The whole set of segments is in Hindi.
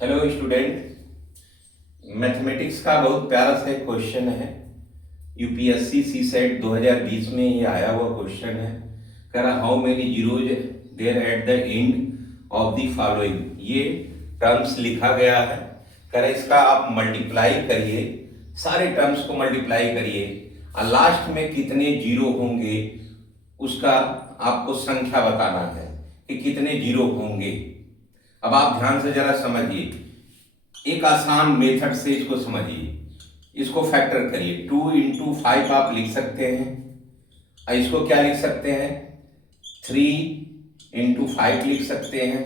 हेलो स्टूडेंट, मैथमेटिक्स का बहुत प्यारा सा एक क्वेश्चन है। यूपीएससी सी सेट 2020 में ये आया हुआ क्वेश्चन है। कह रहा how many zeros there at the end of the following. ये टर्म्स लिखा गया है। कह रहा इसका आप मल्टीप्लाई करिए, सारे टर्म्स को मल्टीप्लाई करिए और लास्ट में कितने जीरो होंगे उसका आपको संख्या बताना है कि कितने जीरो होंगे। अब आप ध्यान से जरा समझिए, एक आसान मेथड से इसको समझिए। इसको फैक्टर करिए, 2 इंटू 5 आप लिख सकते हैं और इसको क्या लिख सकते हैं, 3 इंटू 5 लिख सकते हैं।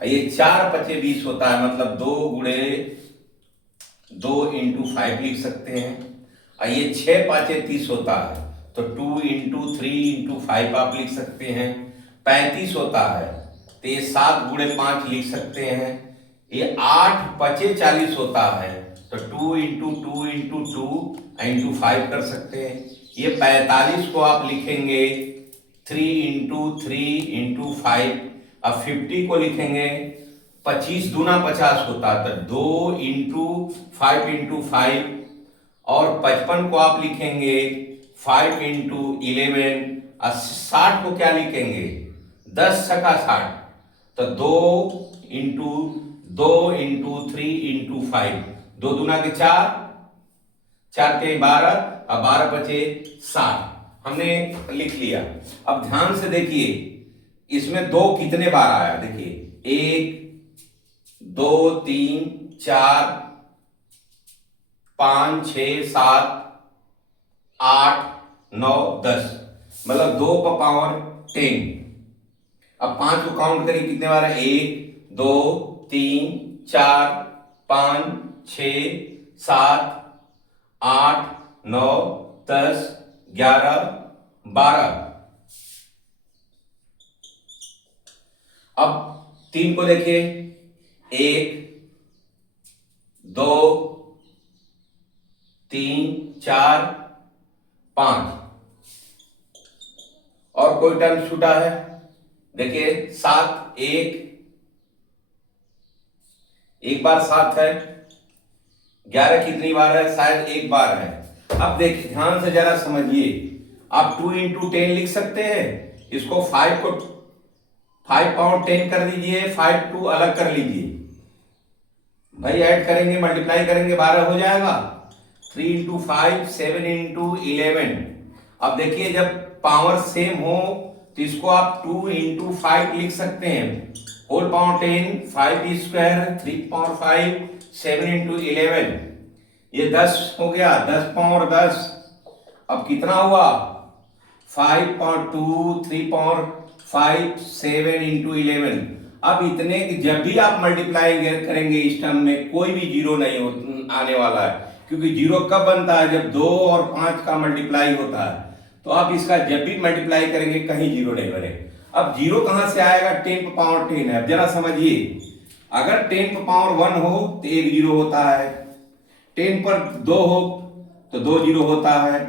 और ये 4 पचे 20 होता है, मतलब 2 गुणे 2 इंटू 5 लिख सकते हैं। और ये 6 पाँचे 30 होता है, तो 2 इंटू 3 इंटू 5 आप लिख सकते हैं। 35 होता है तो ये 7 गुणे 5 लिख सकते हैं। ये 8 पचे 40 होता है, तो 2 इंटू 2 इंटू 2 इंटू 5 कर सकते हैं। ये 45 को आप लिखेंगे 3 इंटू 3 इंटू 5। अब 50 को लिखेंगे 25 दूना 50 होता है, तो 2 इंटू 5 इंटू 5। और 55 को आप लिखेंगे 5 इंटू 11। और 60 को क्या लिखेंगे, 10 छक्का 60, तो 2 इंटू 3 इंटू 5। 2 दूना के 4, 4 के 12 और 12 बचे 60 हमने लिख लिया। अब ध्यान से देखिए, इसमें 2 कितने बार आया, देखिए 1 2 3 4 5 6 7 8 9 10, मतलब 2 का पावर 10। अब 5 को काउंट करें कितने बार है, 1 2 3 4 5 6 7 8 9 10 11 12। अब 3 को देखिए, 1 2 3 4 5। और कोई टर्म छूटा है, देखिए 7 एक बार 7 है। 11 कितनी बार है, शायद एक बार है। अब देखिए ध्यान से जरा समझिए, आप 2 इंटू 10 लिख सकते हैं। इसको 5 को 5 पावर 10 कर दीजिए, 5 2 अलग कर लीजिए भाई, ऐड करेंगे मल्टीप्लाई करेंगे 12 हो जाएगा। 3 इंटू 5 7 इंटू 11। अब देखिए जब पावर सेम हो तो इसको आप 2 इंटू 5 लिख सकते हैं, whole power 10 5 square 3 power 5 7 into 11। ये 10 हो गया, 10 पावर 10। अब कितना हुआ, 5 पावर 2 3 पावर 5 7 इंटू 11। अब इतने जब भी आप मल्टीप्लाई करेंगे इस टर्म में कोई भी जीरो नहीं आने वाला है, क्योंकि जीरो कब बनता है, जब 2 और 5 का मल्टीप्लाई होता है। तो आप इसका जब भी मल्टीप्लाई करेंगे कहीं जीरो नहीं बनेगा। अब जीरो कहां से आएगा, 10 पावर 10 है। अब जरा समझिए, अगर 10 पावर 1 हो तो 1 जीरो होता है, 10 पर 2 हो तो 2 जीरो होता है,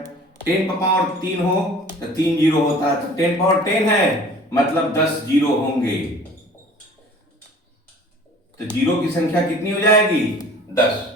10 पावर 3 हो तो 3 जीरो होता है। तो 10 पावर 10 है, मतलब 10 जीरो होंगे। तो जीरो की संख्या कितनी हो जाएगी, 10।